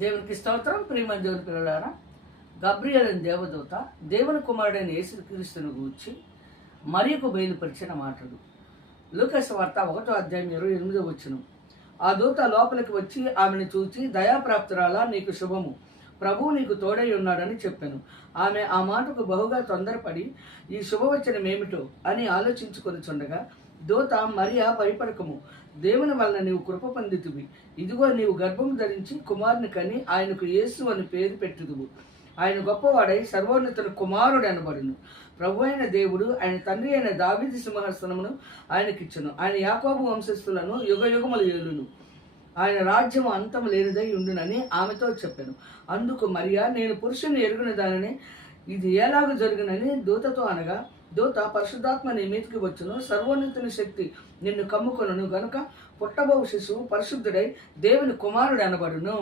దేవునికి స్తోత్రం. ప్రియమైన దేవుని పిల్లలారా, గబ్రియల్ అనే దేవదూత దేవుని కుమారుడైన యేసుక్రీస్తును గూర్చి మరియకు బయలుపరిచిన మాటలు. లూకాసు వార్త 1:28 ఆ దూత లోపలికి వచ్చి ఆమెను చూచి, దయాప్రాప్తురాలా, నీకు శుభము, ప్రభువు నీకు తోడై ఉన్నాడని చెప్పాను. ఆమె ఆ మాటకు బహుగా తొందరపడి ఈ శుభవచనమేమిటో అని ఆలోచించుకొనిచుండగా దూత, మరియా, భయపడకము, దేవుని వలన నీవు కృప పొందితివి. ఇదిగో నీవు గర్భము ధరించి కుమారుని కని ఆయనకు యేసు అని పేరు పెట్టుదువు. ఆయన గొప్పవాడై సర్వోన్నతుని కుమారుడు అనబడును. ప్రభు అయిన దేవుడు ఆయన తండ్రి అయిన దావీదు సింహాసనమును ఆయనకిచ్చును. ఆయన యాకోబు వంశస్థులను యుగయుగములు ఏలును. ఆయన రాజ్యము అంతం లేనిదై ఉండునని ఆమెతో చెప్పాను. అందుకు మరియా, నేను పురుషుని ఎరుగున దానిని, ఇది ఎలాగ జరుగునని దూతతో అనగా, దూత, పరిశుద్ధాత్మ నీ మీదకి వచ్చును, సర్వోన్నతుని శక్తి నిన్ను కమ్ముకొనును గనుక పుట్టబోవు శిశువు పరిశుద్ధుడై దేవుని కుమారుడు అనబడును.